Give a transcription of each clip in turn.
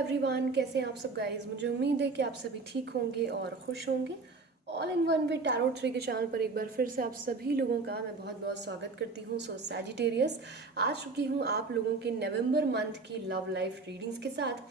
Everyone, कैसे हैं आप सब गाइस। मुझे उम्मीद है कि आप सभी ठीक होंगे और खुश होंगे। All in one with tarot tree के चैनल पर एक बार फिर से आप सभी लोगों का मैं बहुत बहुत स्वागत करती हूँ। सो सैजिटेरियस, आ चुकी हूँ आप लोगों के नवंबर मंथ की लव लाइफ रीडिंग्स के साथ।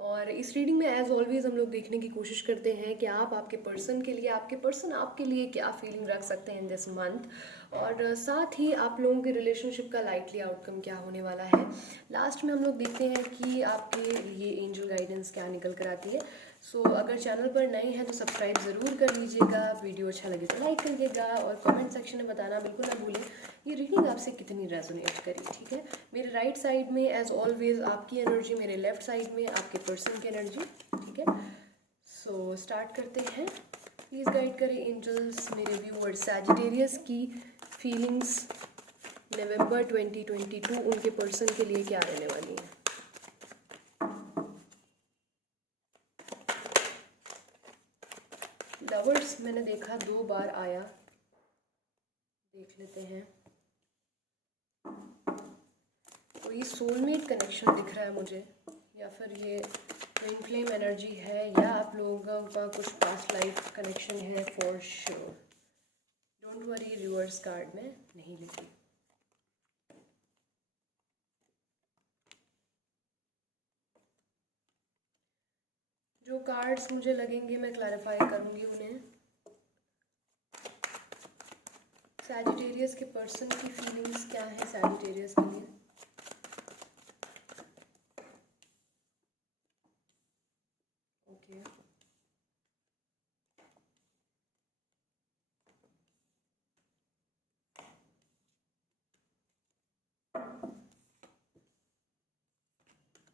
और इस रीडिंग में एज ऑलवेज हम लोग देखने की कोशिश करते हैं कि आप आपके पर्सन के लिए, आपके पर्सन आपके लिए क्या फीलिंग रख सकते हैं इन दिस मंथ, और साथ ही आप लोगों के रिलेशनशिप का लाइटली आउटकम क्या होने वाला है। लास्ट में हम लोग देखते हैं कि आपके लिए एंजल गाइडेंस क्या निकल कर आती है। सो अगर चैनल पर नए हैं तो सब्सक्राइब ज़रूर कर लीजिएगा, वीडियो अच्छा लगे तो लाइक करिएगा और कमेंट सेक्शन में बताना बिल्कुल ना भूलें ये रीडिंग आपसे कितनी रेजोनेट करी। ठीक है, मेरे राइट साइड में एज ऑलवेज आपकी एनर्जी, मेरे लेफ्ट साइड में आपके पर्सन की एनर्जी। ठीक है, सो स्टार्ट करते हैं। प्लीज़ गाइड करें एंजल्स मेरे व्यूअर्स सैजिटेरियस की फीलिंग्स नवंबर 2022 उनके पर्सन के लिए क्या रहने वाली है। लवर्स मैंने देखा 2 बार आया, देख लेते हैं। कोई सोलमेट कनेक्शन दिख रहा है मुझे, या फिर ये ट्विन फ्लेम एनर्जी है, या आप लोगों का कुछ पास्ट लाइफ कनेक्शन है for sure. Don't worry, reverse card में नहीं लिखी। जो कार्ड्स मुझे लगेंगे मैं क्लैरिफाई करूँगी उन्हें। सैजिटेरियस के पर्सन की फीलिंग्स क्या है सैजिटेरियस के लिए। Okay,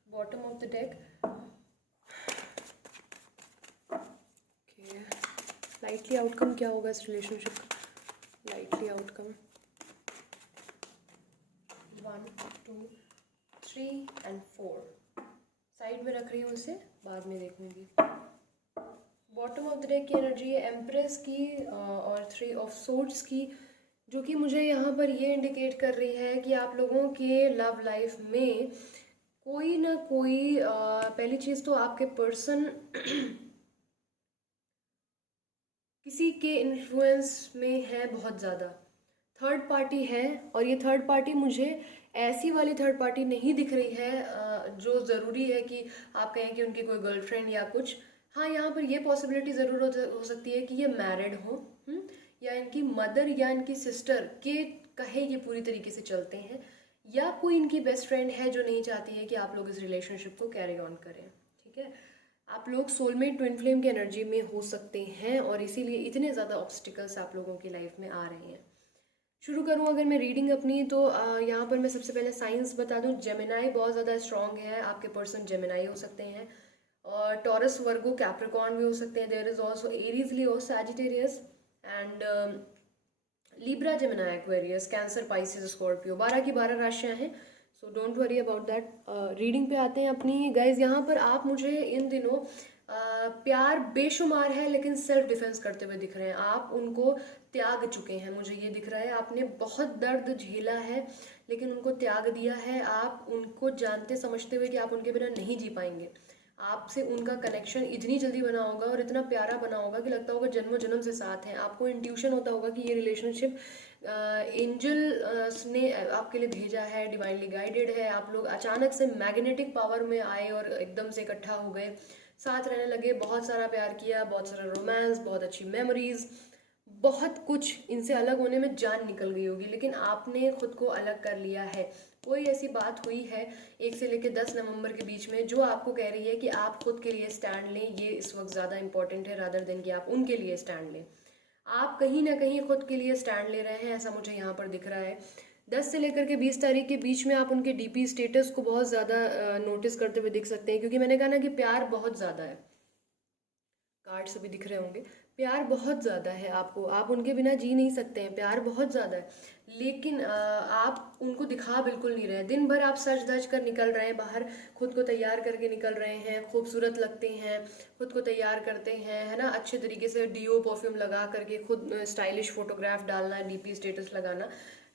bottom of the deck. Okay, lightly outcome क्या होगा इस रिलेशनशिप का। लाइटली आउटकम 1 2 3 एंड 4 साइड में रख रही हूँ, उसे बाद में देखूंगी। बॉटम ऑफ द डेक की एनर्जी है एम्प्रेस की और 3 ऑफ सोर्ड्स की, जो कि मुझे यहाँ पर ये इंडिकेट कर रही है कि आप लोगों के लव लाइफ में कोई ना कोई पहली चीज़ तो आपके पर्सन किसी के इन्फ्लुएंस में है बहुत ज़्यादा। थर्ड पार्टी है, और ये थर्ड पार्टी मुझे ऐसी वाली थर्ड पार्टी नहीं दिख रही है जो ज़रूरी है कि आप कहें कि उनकी कोई गर्लफ्रेंड या कुछ। हाँ, यहाँ पर ये पॉसिबिलिटी ज़रूर हो सकती है कि ये मैरिड हो, या इनकी मदर या इनकी सिस्टर के कहे ये पूरी तरीके से चलते हैं, या कोई इनकी बेस्ट फ्रेंड है जो नहीं चाहती है कि आप लोग इस रिलेशनशिप को कैरी ऑन करें। ठीक है, आप लोग सोलमेट ट्विन फ्लेम की एनर्जी में हो सकते हैं और इसीलिए इतने ज़्यादा ऑब्स्टिकल्स आप लोगों की लाइफ में आ रहे हैं। शुरू करूँ अगर मैं रीडिंग अपनी, तो यहाँ पर मैं सबसे पहले साइंस बता दूँ। जेमिनाई बहुत ज़्यादा स्ट्रॉन्ग है, आपके पर्सन जेमिनाई हो सकते हैं, और टॉरस, वर्गो, कैप्रिकॉर्न भी हो सकते हैं। There is also Aries, Leo, Sagittarius and Libra, Gemini, Aquarius, Cancer, Pisces, Scorpio. 12 की 12 राशियाँ हैं, so don't worry about that. Reading पे आते हैं अपनी गाइज। यहाँ पर आप मुझे इन दिनों प्यार बेशुमार है लेकिन सेल्फ डिफेंस करते हुए दिख रहे हैं। आप उनको त्याग चुके हैं, मुझे ये दिख रहा है। आपने बहुत दर्द झेला है लेकिन उनको त्याग दिया है। आप उनको जानते समझते हुए कि आप उनके बिना नहीं जी पाएंगे। आपसे उनका कनेक्शन इतनी जल्दी बना होगा और इतना प्यारा बना होगा कि लगता होगा जन्मों जन्म से साथ हैं। आपको इंट्यूशन होता होगा कि ये रिलेशनशिप एंजल ने आपके लिए भेजा है, डिवाइनली गाइडेड है। आप लोग अचानक से मैग्नेटिक पावर में आए और एकदम से इकट्ठा हो गए, साथ रहने लगे, बहुत सारा प्यार किया, बहुत सारा रोमांस, बहुत अच्छी मेमोरीज, बहुत कुछ। इनसे अलग होने में जान निकल गई होगी लेकिन आपने खुद को अलग कर लिया है। कोई ऐसी बात हुई है 1 से लेकर 10 नवंबर के बीच में जो आपको कह रही है कि आप खुद के लिए स्टैंड लें। ये इस वक्त ज़्यादा इंपॉर्टेंट है रादर देन कि आप उनके लिए स्टैंड लें। आप कहीं ना कहीं खुद के लिए स्टैंड ले रहे हैं, ऐसा मुझे यहाँ पर दिख रहा है। 10 से लेकर के 20 तारीख के बीच में आप उनके डीपी स्टेटस को बहुत ज़्यादा नोटिस करते हुए दिख सकते हैं, क्योंकि मैंने कहा ना कि प्यार बहुत ज़्यादा है। कार्ड्स अभी दिख रहे होंगे, प्यार बहुत ज़्यादा है आपको, आप उनके बिना जी नहीं सकते हैं, प्यार बहुत ज़्यादा है। लेकिन आप उनको दिखा बिल्कुल नहीं रहे। दिन भर आप सज धज कर निकल रहे हैं बाहर, खुद को तैयार करके निकल रहे हैं, खूबसूरत लगते हैं, खुद को तैयार करते हैं, है ना, अच्छे तरीके से डीओ परफ्यूम लगा करके खुद स्टाइलिश फोटोग्राफ डालना, डीपी स्टेटस लगाना।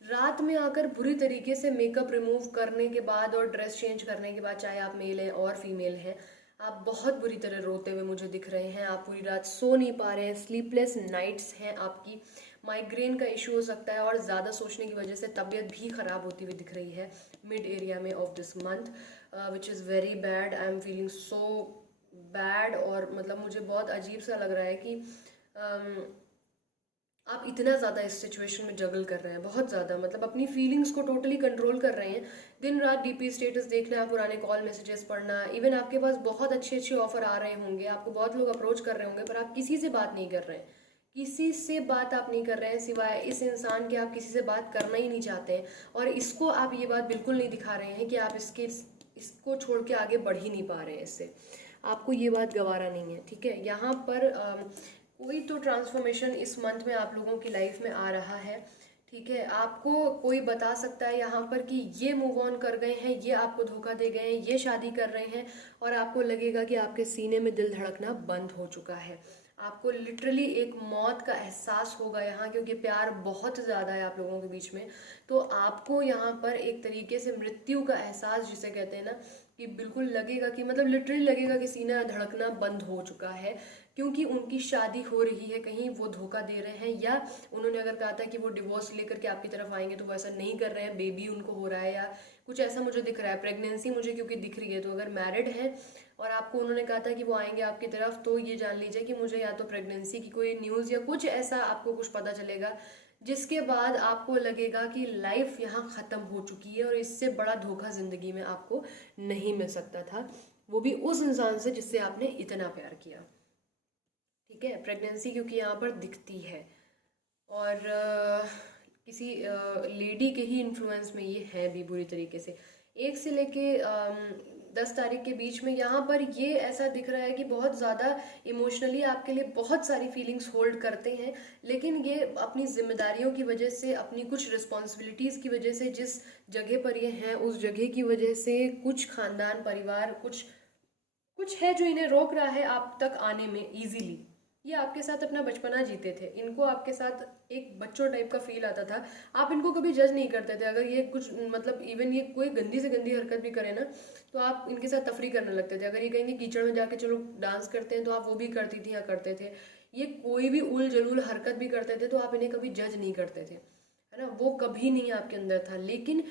रात में आकर बुरी तरीके से मेकअप रिमूव करने के बाद और ड्रेस चेंज करने के बाद, चाहे आप मेल हैं और फीमेल हैं, आप बहुत बुरी तरह रोते हुए मुझे दिख रहे हैं, आप पूरी रात सो नहीं पा रहे हैं, स्लीपलेस नाइट्स हैं आपकी, माइग्रेन का इशू हो सकता है और ज़्यादा सोचने की वजह से तबीयत भी ख़राब होती हुई दिख रही है मिड एरिया में of this month, which is very bad. I am feeling so bad, और मतलब मुझे बहुत अजीब सा लग रहा है कि आप इतना ज़्यादा इस सिचुएशन में जगल कर रहे हैं, बहुत ज़्यादा, मतलब अपनी फीलिंग्स को टोटली कंट्रोल कर रहे हैं। दिन रात डीपी स्टेटस देखना, पुराने कॉल मैसेजेस पढ़ना, इवन आपके पास बहुत अच्छे अच्छे ऑफर आ रहे होंगे, आपको बहुत लोग अप्रोच कर रहे होंगे, पर आप किसी से बात नहीं कर रहे हैं, किसी से बात आप नहीं कर रहे हैं सिवाय इस इंसान के, आप किसी से बात करना ही नहीं चाहते हैं। और इसको आप ये बात बिल्कुल नहीं दिखा रहे हैं कि आप इसको छोड़ के आगे बढ़ ही नहीं पा रहे हैं इससे, आपको ये बात गवारा नहीं है, ठीक है। यहाँ पर कोई तो ट्रांसफॉर्मेशन इस मंथ में आप लोगों की लाइफ में आ रहा है, ठीक है। आपको कोई बता सकता है यहाँ पर कि ये मूव ऑन कर गए हैं, ये आपको धोखा दे गए हैं, ये शादी कर रहे हैं, और आपको लगेगा कि आपके सीने में दिल धड़कना बंद हो चुका है, आपको लिटरली एक मौत का एहसास होगा यहाँ, क्योंकि प्यार बहुत ज़्यादा है आप लोगों के बीच में। तो आपको यहाँ पर एक तरीके से मृत्यु का एहसास जिसे कहते हैं ना, कि बिल्कुल लगेगा कि मतलब लिटरली लगेगा कि सीना धड़कना बंद हो चुका है, क्योंकि उनकी शादी हो रही है, कहीं वो धोखा दे रहे हैं, या उन्होंने अगर कहा था कि वो डिवोर्स लेकर के आपकी तरफ आएंगे तो वो ऐसा नहीं कर रहे हैं, बेबी उनको हो रहा है या कुछ ऐसा मुझे दिख रहा है, प्रेगनेंसी मुझे क्योंकि दिख रही है। तो अगर मैरिड है और आपको उन्होंने कहा था कि वो आएंगे आपकी तरफ, तो ये जान लीजिए कि मुझे या तो प्रेगनेंसी की कोई न्यूज़ या कुछ ऐसा आपको कुछ पता चलेगा, जिसके बाद आपको लगेगा कि लाइफ यहाँ ख़त्म हो चुकी है और इससे बड़ा धोखा ज़िंदगी में आपको नहीं मिल सकता था, वो भी उस इंसान से जिससे आपने इतना प्यार किया, ठीक है। प्रेगनेंसी क्योंकि यहाँ पर दिखती है, और किसी लेडी के ही इन्फ्लुएंस में ये है भी बुरी तरीके से। 1 से लेके 10 तारीख के बीच में यहाँ पर ये ऐसा दिख रहा है कि बहुत ज़्यादा इमोशनली आपके लिए बहुत सारी फीलिंग्स होल्ड करते हैं, लेकिन ये अपनी जिम्मेदारियों की वजह से, अपनी कुछ रिस्पॉन्सिबिलिटीज़ की वजह से, जिस जगह पर ये हैं उस जगह की वजह से, कुछ खानदान परिवार कुछ कुछ है जो इन्हें रोक रहा है आप तक आने में इजीली। ये आपके साथ अपना बचपना जीते थे, इनको आपके साथ एक बच्चों टाइप का फील आता था, आप इनको कभी जज नहीं करते थे। अगर ये कुछ मतलब इवन ये कोई गंदी से गंदी हरकत भी करे ना, तो आप इनके साथ तफरी करने लगते थे। अगर ये कहेंगे कीचड़ में जाके चलो डांस करते हैं, तो आप वो भी करती थी या करते थे। ये कोई भी उल जलूल हरकत भी करते थे तो आप इन्हें कभी जज नहीं करते थे, है ना, वो कभी नहीं आपके अंदर था। लेकिन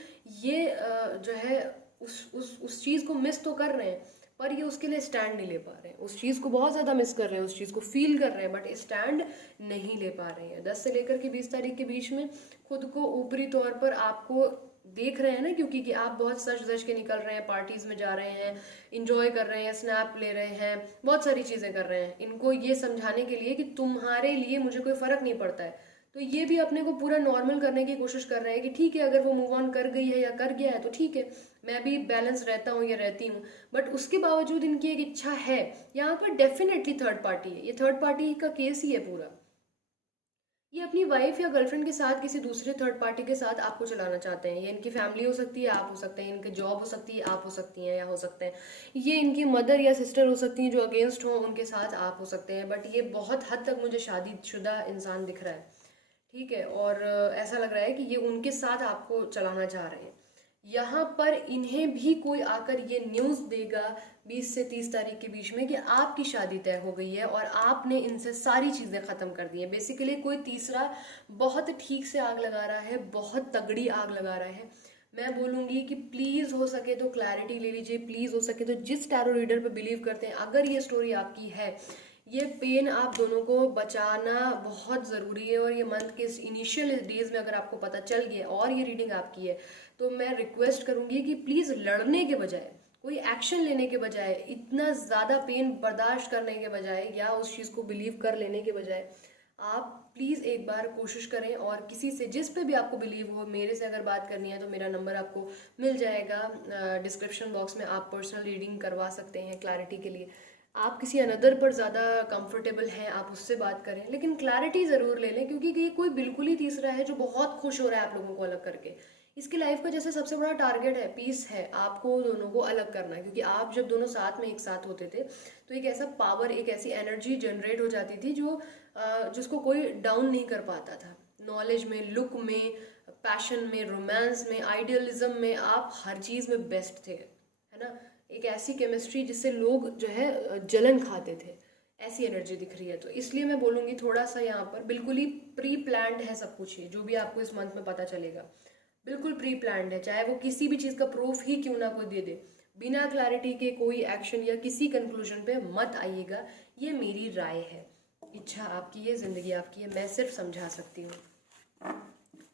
ये जो है उस चीज़ को मिस तो कर रहे हैं, पर ये उसके लिए स्टैंड नहीं ले पा रहे हैं, उस चीज़ को बहुत ज़्यादा मिस कर रहे हैं, उस चीज़ को फील कर रहे हैं, बट स्टैंड नहीं ले पा रहे हैं। 10 से लेकर के 20 तारीख के बीच में खुद को ऊपरी तौर पर आपको देख रहे हैं ना, क्योंकि कि आप बहुत सज धज के निकल रहे हैं, पार्टीज में जा रहे हैं, इंजॉय कर रहे हैं, स्नैप ले रहे हैं, बहुत सारी चीज़ें कर रहे हैं, इनको ये समझाने के लिए कि तुम्हारे लिए मुझे कोई फ़र्क नहीं पड़ता है। तो ये भी अपने को पूरा नॉर्मल करने की कोशिश कर रहे हैं कि ठीक है, अगर वो मूव ऑन कर गई है या कर गया है तो ठीक है, मैं भी बैलेंस रहता हूँ या रहती हूँ, बट उसके बावजूद इनकी एक इच्छा है। यहाँ पर डेफिनेटली थर्ड पार्टी है, ये थर्ड पार्टी का केस ही है पूरा। ये अपनी वाइफ या गर्लफ्रेंड के साथ किसी दूसरे थर्ड पार्टी के साथ आपको चलाना चाहते हैं। ये इनकी फैमिली हो सकती है, आप हो सकते हैं, इनकी जॉब हो सकती है, आप हो सकती हैं या हो सकते हैं, ये इनकी मदर या सिस्टर हो सकती हैं जो अगेंस्ट हो, उनके साथ आप हो सकते हैं। बट ये बहुत हद तक मुझे शादीशुदा इंसान दिख रहा है, ठीक है, और ऐसा लग रहा है कि ये उनके साथ आपको चलाना चाह रहे हैं। यहाँ पर इन्हें भी कोई आकर ये न्यूज़ देगा 20 से 30 तारीख के बीच में कि आपकी शादी तय हो गई है और आपने इनसे सारी चीज़ें ख़त्म कर दी हैं। बेसिकली कोई तीसरा बहुत ठीक से आग लगा रहा है, बहुत तगड़ी आग लगा रहा है। मैं बोलूँगी कि प्लीज़ हो सके तो क्लैरिटी ले लीजिए, प्लीज़ हो सके तो जिस टैरो रीडर पे बिलीव करते हैं, अगर ये स्टोरी आपकी है, ये पेन आप दोनों को बचाना बहुत ज़रूरी है। और ये मंथ के इनिशियल डेज में अगर आपको पता चल गया और ये रीडिंग आपकी है, तो मैं रिक्वेस्ट करूँगी कि प्लीज़ लड़ने के बजाय, कोई एक्शन लेने के बजाय, इतना ज़्यादा पेन बर्दाश्त करने के बजाय या उस चीज़ को बिलीव कर लेने के बजाय, आप प्लीज़ एक बार कोशिश करें और किसी से, जिस पे भी आपको बिलीव हो, मेरे से अगर बात करनी है तो मेरा नंबर आपको मिल जाएगा डिस्क्रिप्शन बॉक्स में, आप पर्सनल रीडिंग करवा सकते हैं क्लैरिटी के लिए। आप किसी अनदर पर ज़्यादा कंफर्टेबल हैं, आप उससे बात करें, लेकिन क्लैरिटी ज़रूर ले लें, क्योंकि ये कोई बिल्कुल ही तीसरा है जो बहुत खुश हो रहा है आप लोगों को अलग करके। इसकी लाइफ का जैसे सबसे बड़ा टारगेट है, पीस है, आपको दोनों को अलग करना है। क्योंकि आप जब दोनों साथ में एक साथ होते थे तो एक ऐसा पावर, एक ऐसी एनर्जी जनरेट हो जाती थी जो जिसको कोई डाउन नहीं कर पाता था। नॉलेज में, लुक में, पैशन में, रोमांस में, आइडियलिज्म में, आप हर चीज़ में बेस्ट थे, है ना। एक ऐसी केमिस्ट्री जिससे लोग जो है जलन खाते थे, ऐसी एनर्जी दिख रही है। तो इसलिए मैं बोलूँगी थोड़ा सा यहाँ पर बिल्कुल ही प्री प्लान्ड है सब कुछ, ये जो भी आपको इस मंथ में पता चलेगा बिल्कुल प्री प्लान्ड है। चाहे वो किसी भी चीज़ का प्रूफ ही क्यों ना कोई दे दे, बिना क्लैरिटी के कोई एक्शन या किसी कंक्लूजन पे मत आइएगा, ये मेरी राय है। इच्छा आपकी है, ज़िंदगी आपकी है, मैं सिर्फ समझा सकती हूँ।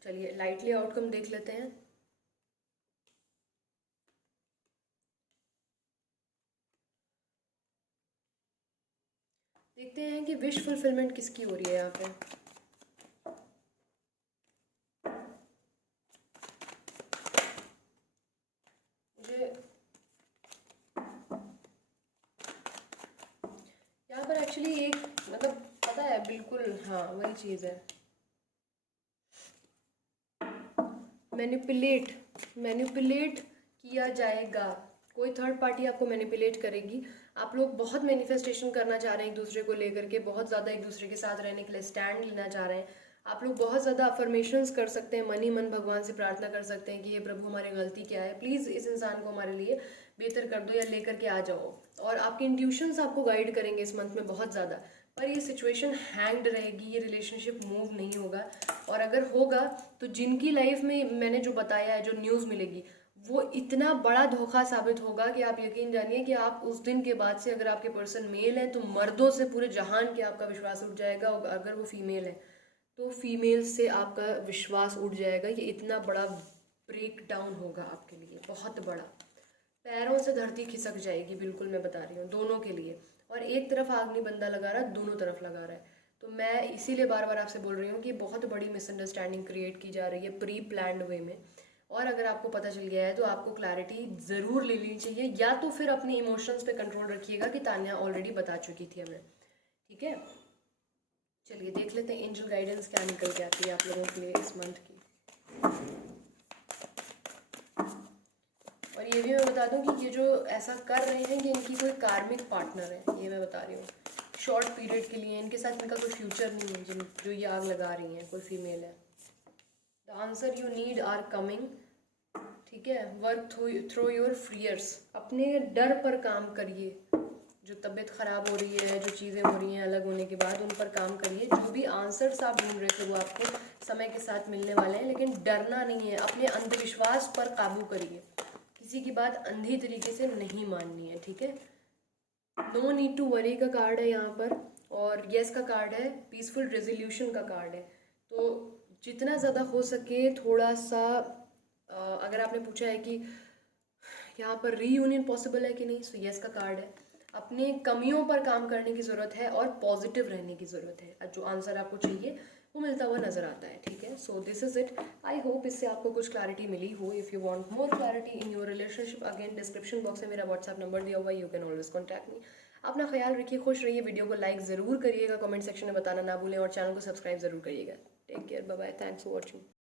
चलिए लाइटली आउटकम देख लेते हैं। देखते हैं कि विश फुलफिलमेंट किसकी हो रही है यहाँ पे। मुझे यहाँ पर एक्चुअली एक मतलब पता है बिल्कुल, हाँ वही चीज़ है, मैनिपुलेट किया जाएगा। कोई थर्ड पार्टी आपको मैनिपुलेट करेगी। आप लोग बहुत मैनिफेस्टेशन करना चाह रहे हैं एक दूसरे को लेकर के, बहुत ज़्यादा एक दूसरे के साथ रहने के लिए स्टैंड लेना चाह रहे हैं। आप लोग बहुत ज़्यादा अफर्मेशंस कर सकते हैं, मन ही मन भगवान से प्रार्थना कर सकते हैं कि हे प्रभु हमारी गलती क्या है, प्लीज़ इस इंसान को हमारे लिए बेहतर कर दो या लेकर के आ जाओ। और आपके इंट्यूशंस आपको गाइड करेंगे इस मंथ में बहुत ज़्यादा। पर ये सिचुएशन हैंग्ड रहेगी, ये रिलेशनशिप मूव नहीं होगा। और अगर होगा तो जिनकी लाइफ में मैंने जो बताया है, जो न्यूज़ मिलेगी, वो इतना बड़ा धोखा साबित होगा कि आप यकीन जानिए कि आप उस दिन के बाद से, अगर आपके पर्सन मेल है तो मर्दों से पूरे जहान के आपका विश्वास उठ जाएगा, और अगर वो फीमेल है तो फीमेल से आपका विश्वास उठ जाएगा। ये इतना बड़ा ब्रेक डाउन होगा आपके लिए, बहुत बड़ा, पैरों से धरती खिसक जाएगी, बिल्कुल मैं बता रही हूँ दोनों के लिए। और एक तरफ आग नहीं बंदा लगा रहा, दोनों तरफ लगा रहा है। तो मैं इसीलिए बार बार आपसे बोल रही हूँ कि बहुत बड़ी मिसअंडरस्टैंडिंग क्रिएट की जा रही है प्री प्लान्ड वे में। और अगर आपको पता चल गया है तो आपको क्लैरिटी ज़रूर ले लेनी चाहिए, या तो फिर अपने इमोशंस पे कंट्रोल रखिएगा कि तान्या ऑलरेडी बता चुकी थी हमें, ठीक है। चलिए देख लेते हैं एंजल गाइडेंस क्या निकल के आती है आप लोगों के लिए इस मंथ की। और ये भी मैं बता दूं कि ये जो ऐसा कर रहे हैं ये इनकी कोई कार्मिक पार्टनर है, ये मैं बता रही हूँ। शॉर्ट पीरियड के लिए इनके साथ इनका कोई फ्यूचर नहीं है, जिन जो ये आग लगा रही हैं, कोई फीमेल है। The answer you need are coming, ठीक है। वर्क थ्रू योर फियर्स, अपने डर पर काम करिए। जो तबीयत ख़राब हो रही है, जो चीज़ें हो रही हैं अलग होने के बाद, उन पर काम करिए। जो भी आंसर्स आप ढूंढ रहे थे वो आपको समय के साथ मिलने वाले हैं, लेकिन डरना नहीं है। अपने अंधविश्वास पर काबू करिए, किसी की बात अंधी तरीके से नहीं माननी है, ठीक है। नो नीड टू वरी का कार्ड है यहाँ पर, और यस का कार्ड है, पीसफुल रेजोल्यूशन का कार्ड है। तो जितना ज़्यादा हो सके थोड़ा सा अगर आपने पूछा है कि यहाँ पर रीयूनियन पॉसिबल है कि नहीं, सो यस का कार्ड है। अपने कमियों पर काम करने की ज़रूरत है और पॉजिटिव रहने की ज़रूरत है। जो आंसर आपको चाहिए वो मिलता हुआ नज़र आता है, ठीक है। So this is it. I hope इससे आपको कुछ क्लैरिटी मिली हो। If you want more clarity in your relationship, again description box में मेरा व्हाट्सएप नंबर दिया हुआ है, you can always contact me. अपना ख्याल रखिए, खुश रहिए, वीडियो को लाइक ज़रूर करिएगा, कमेंट सेक्शन में बताना ना भूलें, और चैनल को सब्सक्राइब ज़रूर करिएगा। Take care, bye bye, thanks for watching.